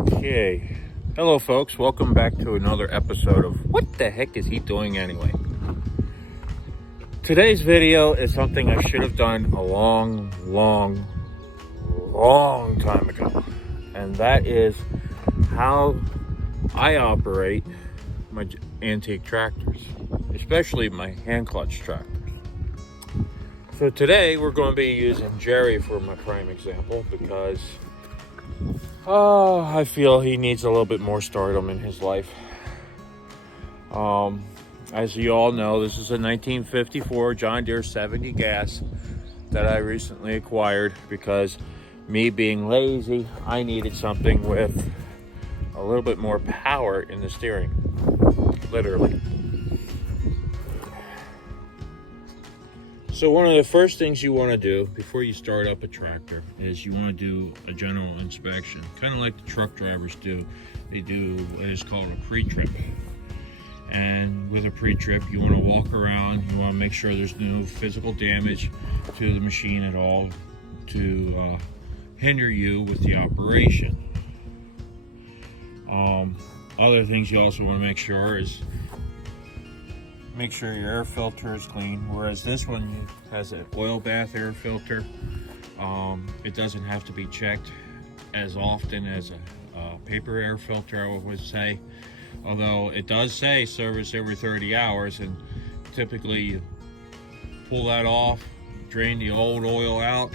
Okay. Hello, folks. Welcome back to another episode of What the Heck Is He Doing Anyway? Today's video is something I should have done a long time ago. And that is how I operate my antique tractors, especially my hand clutch tractors. So today we're going to be using Jerry for my prime example because I feel he needs a little bit more stardom in his life. As you all know, this is a 1954 John Deere 70 gas that I recently acquired because me being lazy, I needed something with a little bit more power in the steering, literally. So one of the first things you want to do before you start up a tractor is you want to do a general inspection, kind of like the truck drivers do. They do what is called a pre-trip. And with a pre-trip, you want to walk around, you want to make sure there's no physical damage to the machine at all to hinder you with the operation. Other things you also want to make sure is make sure your air filter is clean, whereas this one has an oil bath air filter. It doesn't have to be checked as often as a paper air filter, I would say, although it does say service every 30 hours, and typically you pull that off, drain the old oil out,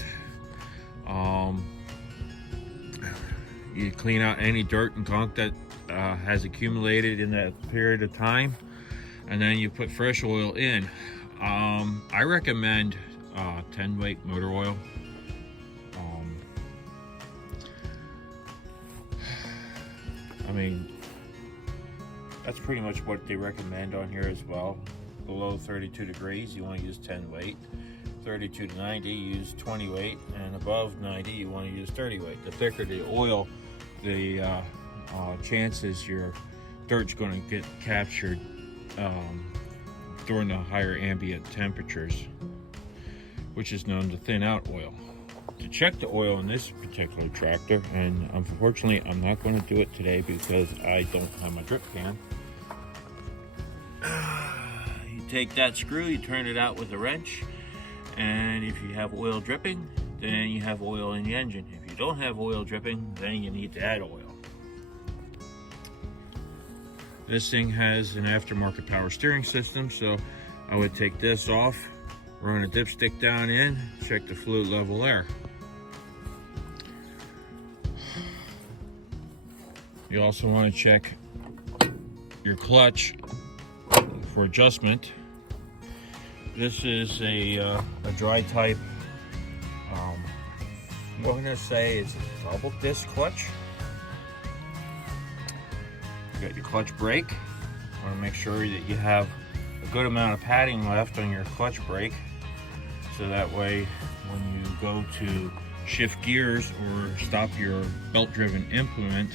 you clean out any dirt and gunk that has accumulated in that period of time, and then you put fresh oil in. I recommend 10 weight motor oil. I mean, that's pretty much what they recommend on here as well. Below 32 degrees, you want to use 10 weight. 32 to 90, use 20 weight, and above 90, you want to use 30 weight. The thicker the oil, the chances your dirt's going to get captured during the higher ambient temperatures, which is known to thin out oil. To check the oil in this particular tractor, and unfortunately I'm not going to do it today because I don't have my drip can. You take that screw, you turn it out with a wrench, and if you have oil dripping, then you have oil in the engine. If you don't have oil dripping, then you need to add oil. This thing has an aftermarket power steering system, so I would take this off, run a dipstick down in, check the fluid level there. You also want to check your clutch for adjustment. This is a dry type, I'm going to say it's a double disc clutch. You got your clutch brake. You want to make sure that you have a good amount of padding left on your clutch brake, so that way when you go to shift gears or stop your belt driven implement,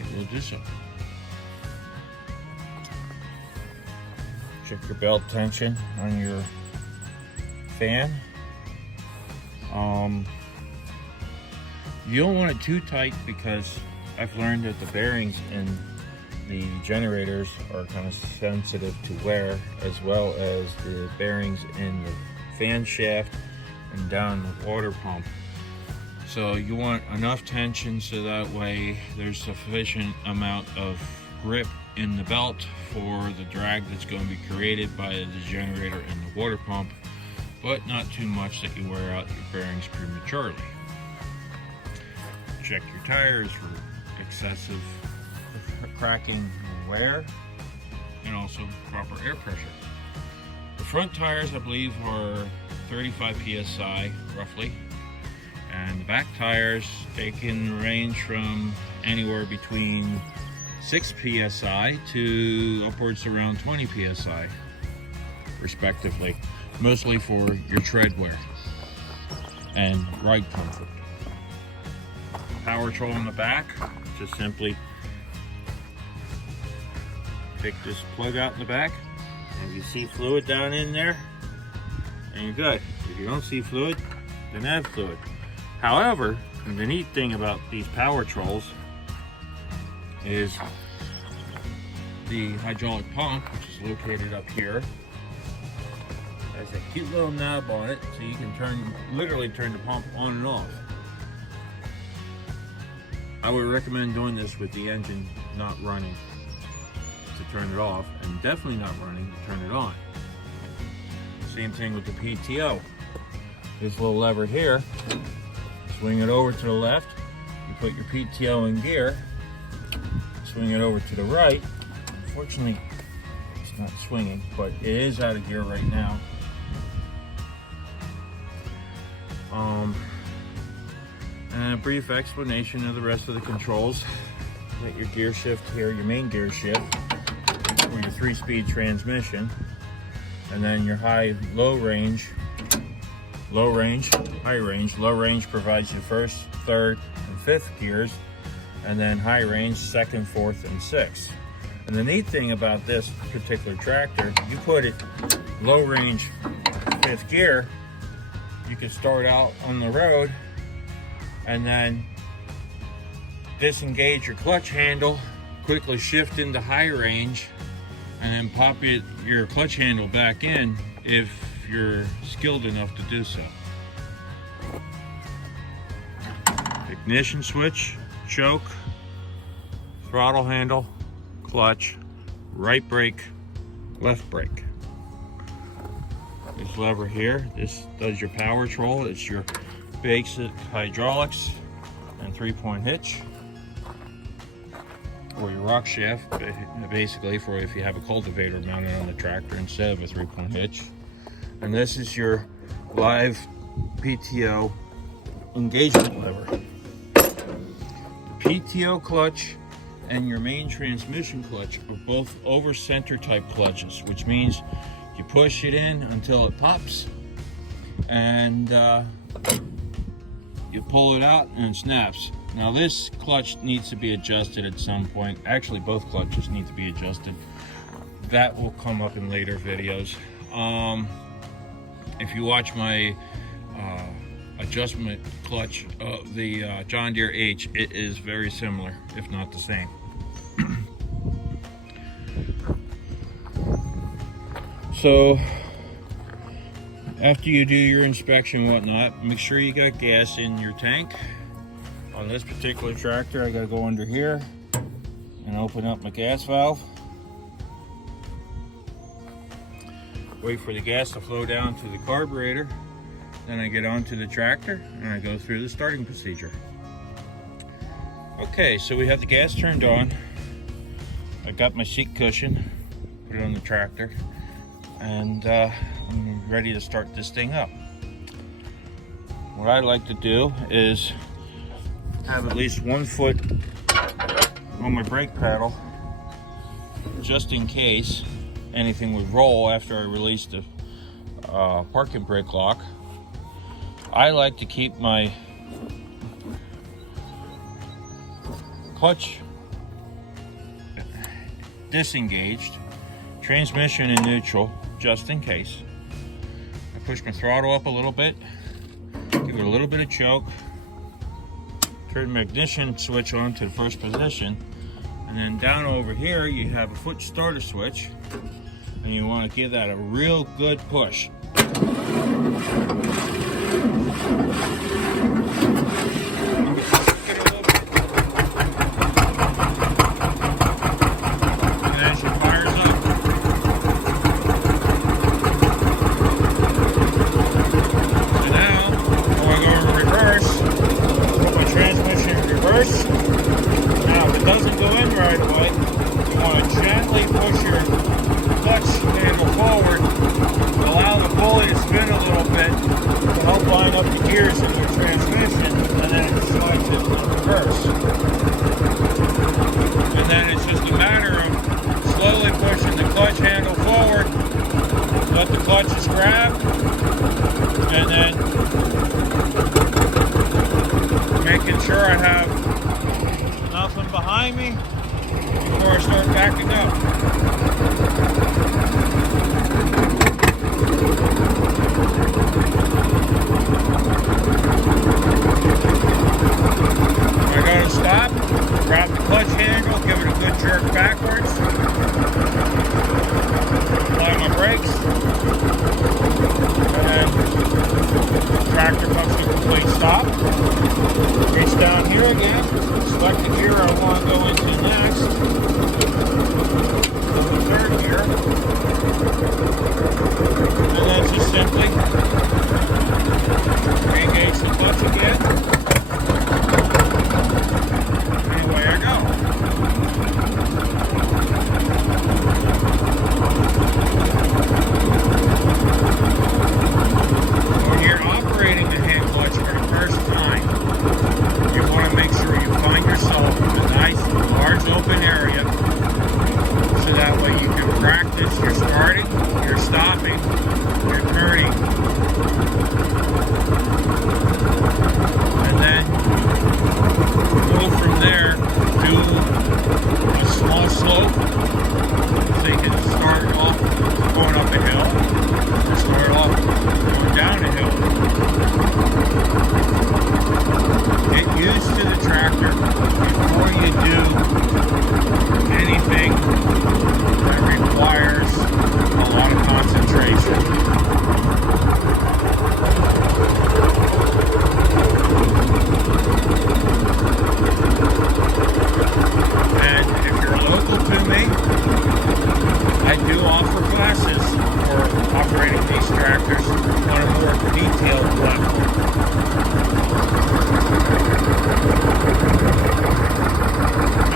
it will do so. Check your belt tension on your fan. You don't want it too tight because I've learned that the bearings in the generators are kind of sensitive to wear, as well as the bearings in the fan shaft and down the water pump. So you want enough tension so that way there's sufficient amount of grip in the belt for the drag that's going to be created by the generator and the water pump, but not too much that you wear out your bearings prematurely. Check your tires for excessive cracking and wear, and also proper air pressure. The front tires, I believe, are 35 psi roughly, and the back tires, they can range from anywhere between 6 psi to upwards around 20 psi respectively, mostly for your tread wear and ride comfort. Power tool in the back, just simply take this plug out in the back, and if you see fluid down in there, and you're good. If you don't see fluid, then add fluid. However, the neat thing about these power trolls is the hydraulic pump, which is located up here, has a cute little knob on it, so you can literally turn the pump on and off. I would recommend doing this with the engine not running to turn it off, and definitely not running to turn it on. Same thing with the PTO. This little lever here, swing it over to the left, you put your PTO in gear, swing it over to the right. Unfortunately, it's not swinging, but it is out of gear right now. And a brief explanation of the rest of the controls. You got your gear shift here, your main gear shift, or your 3-speed transmission, and then your low range. Low range provides you first, third, and fifth gears, and then high range, second, fourth, and sixth. And the neat thing about this particular tractor, you put it low range, fifth gear, you can start out on the road and then disengage your clutch handle, quickly shift into high range, and then pop your clutch handle back in if you're skilled enough to do so. Ignition switch, choke, throttle handle, clutch, right brake, left brake. This lever here, this does your power control. It's your basic hydraulics and 3-point hitch, or your rock shaft, basically, for if you have a cultivator mounted on the tractor instead of a 3-point hitch. And this is your live PTO engagement lever. The PTO clutch and your main transmission clutch are both over center type clutches, which means you push it in until it pops, and you pull it out and it snaps. Now this clutch needs to be adjusted at some point. Actually, both clutches need to be adjusted. That will come up in later videos. If you watch my adjustment clutch of the John Deere H, it is very similar, if not the same. So after you do your inspection and whatnot, make sure you got gas in your tank. On this particular tractor, I gotta go under here and open up my gas valve. Wait for the gas to flow down to the carburetor. Then I get onto the tractor and I go through the starting procedure. Okay, so we have the gas turned on. I got my seat cushion, put it on the tractor, and I'm ready to start this thing up. What I like to do is have at least 1 foot on my brake pedal, just in case anything would roll after I release the parking brake lock. I like to keep my clutch disengaged, transmission in neutral, just in case. I push my throttle up a little bit, give it a little bit of choke, turn my ignition switch on to the first position, and then down over here you have a foot starter switch, and you want to give that a real good push. Now, if it doesn't go in right away, you want to gently push your clutch handle forward, allow the pulley to spin a little bit to help line up the gears in the transmission, and then it slides it in reverse. And then it's just a matter of slowly pushing the clutch handle forward, let the clutches grab, and then making sure I have nothing behind me before I start backing up. again, select the gear I want to go into next. The third gear. And then just simply re-engage the clutch again. And away I go. When you're operating the hand clutch for the first time, you want to make sure you find yourself in a nice, large open area so that way you can practice your starting, your stopping, your turning. And then go from there to a small slope so you can start off going up a hill or start off going down a hill. Get used to the tractor before you do anything that requires a lot of concentration. And if you're local to me, I do offer classes for operating these tractors on a more detailed level.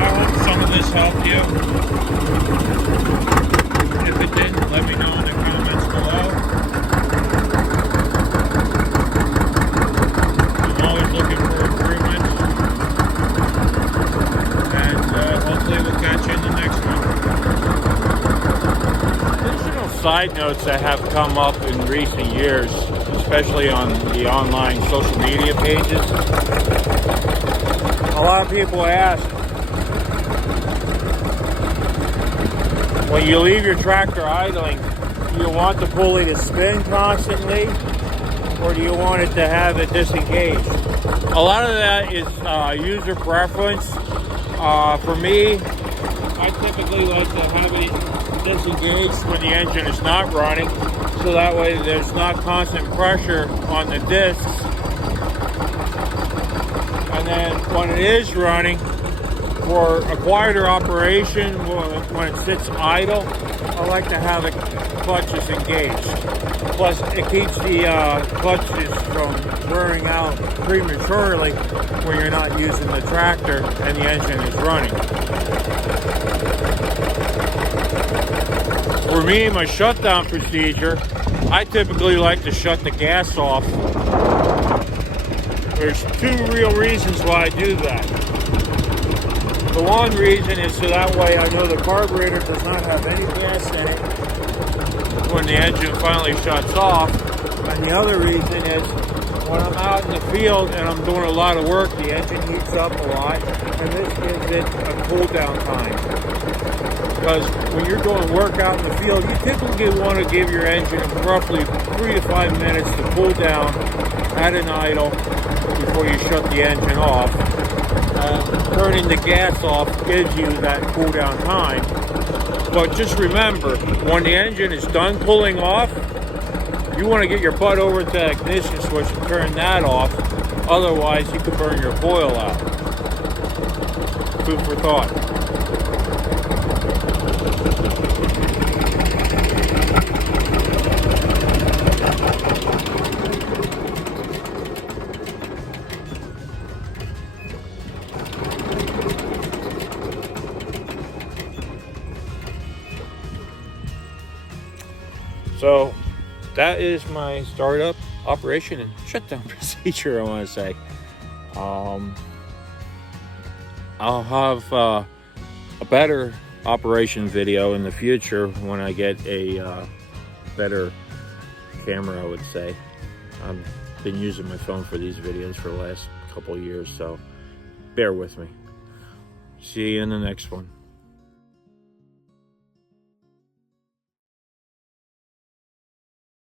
I hope some of this helped you. If it didn't, let me know in the comments below. I'm always looking for improvement. And hopefully we'll catch you in the next one. Additional side notes that have come up in recent years, especially on the online social media pages. A lot of people ask, when you leave your tractor idling, do you want the pulley to spin constantly, or do you want it to have it disengaged? A lot of that is user preference. For me, I typically like to have it disengaged when the engine is not running, so that way there's not constant pressure on the discs. And then when it is running, for a quieter operation, when it sits idle, I like to have the clutches engaged. Plus, it keeps the clutches from wearing out prematurely when you're not using the tractor and the engine is running. For me, my shutdown procedure, I typically like to shut the gas off. There's two real reasons why I do that. The one reason is so that way I know the carburetor does not have any gas in it when the engine finally shuts off. And the other reason is when I'm out in the field and I'm doing a lot of work, the engine heats up a lot, and this gives it a cool down time. Because when you're doing work out in the field, you typically want to give your engine roughly 3 to 5 minutes to cool down at an idle before you shut the engine off. Turning the gas off gives you that cool down time. But just remember, when the engine is done cooling off, you want to get your butt over to the ignition switch and turn that off. Otherwise, you could burn your coil out. Food for thought. So that is my startup, operation, and shutdown procedure, I want to say. I'll have a better operation video in the future when I get a better camera, I would say. I've been using my phone for these videos for the last couple of years, so bear with me. See you in the next one.